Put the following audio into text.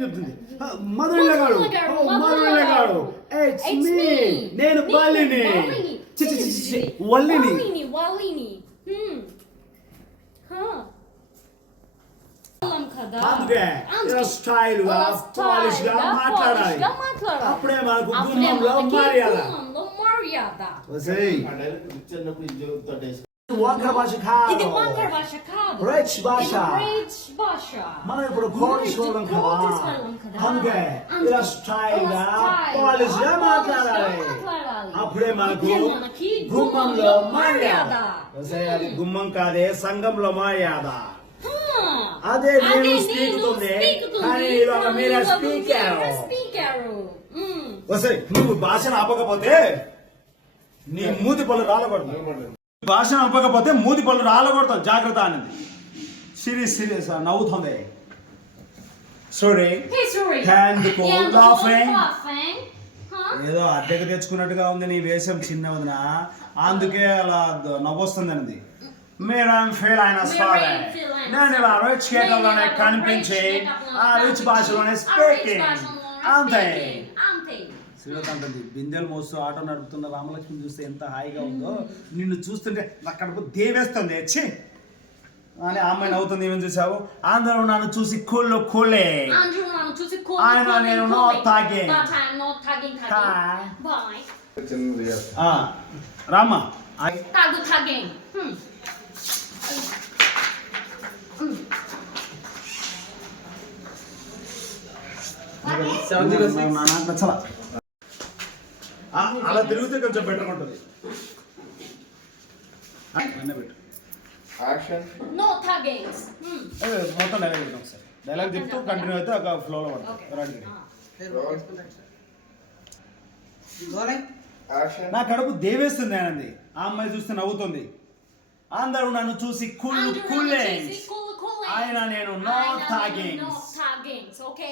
చెప్తుంది మధురగాడు మధురగాడు it's me నేను బాలిని వల్లిని అందుకే ఇలా స్టైల్ గా పాలిష్ గా మాట్లాడాలి అప్పుడే మనకు గుమ్మంలో మర్యాద వంకర భాష కాదు రిచ్ భాష మనం ఇప్పుడు కోటీశ్వరులం కదా అందుకే ఇలా స్టైల్ గా పాలిష్ గా మాట్లాడాలి అప్పుడే మనకు గుమ్మంలో మర్యాద అది గుమ్మం కాదే సంఘంలో మర్యాద అదే నేను స్పీకుతుంది కానీ ఇలాగ మీరే స్పీకర్ వసే నువ్వు భాషను ఆపకపోతే నీ మూతి పళ్ళు రాలగొడతావు భాషను ఆపకపోతే మూతి పళ్ళు రాలగొడతావు జాగ్రత్త అనేది సీరియస్ నవ్వుతుంది ఏదో అద్దెకు తెచ్చుకున్నట్టుగా ఉంది నీ వేషం చిన్న వదిన అందుకే అలా నవ్వొస్తుంది అనేది మేడం ఫెయిల్ అయిన స్వామి నేను ఇలా రిచ్ కేటల్లోనే కనిపించి ఆ రిచ్ భాషలోనే స్పీకింగ్ అంతే శ్రీలత అంటుంది బిందెలు మోస్తూ ఆటో నడుపుతున్న రామలక్ష్మి చూస్తే ఎంత హాయిగా ఉందో నిన్ను చూస్తుంటే నా కడుపు దేవేస్తుంది వచ్చి అని అమ్మాయి నవ్వుతుంది ఏమని చూసావు అందరూ నన్ను చూసి కూలే ఆయన నేను నాట్ తాగింగ్ రామ్మా నచ్చలా అలా తిరిగితే కొంచెం బెటర్ ఉంటుంది మొత్తం డైలాగ్ చెప్తాం ఒకసారి డైలాగ్ చెప్తూ కంటిన్యూ అయితే ఒక ఫ్లోలో పడుతుంది నా కడుపు దేవేస్తుంది అనంది ఆ అమ్మాయి చూస్తే నవ్వుతుంది అందరూ నన్ను చూసి కూలే ఆయన నేను నాట్ తాగింగ్ ఓకే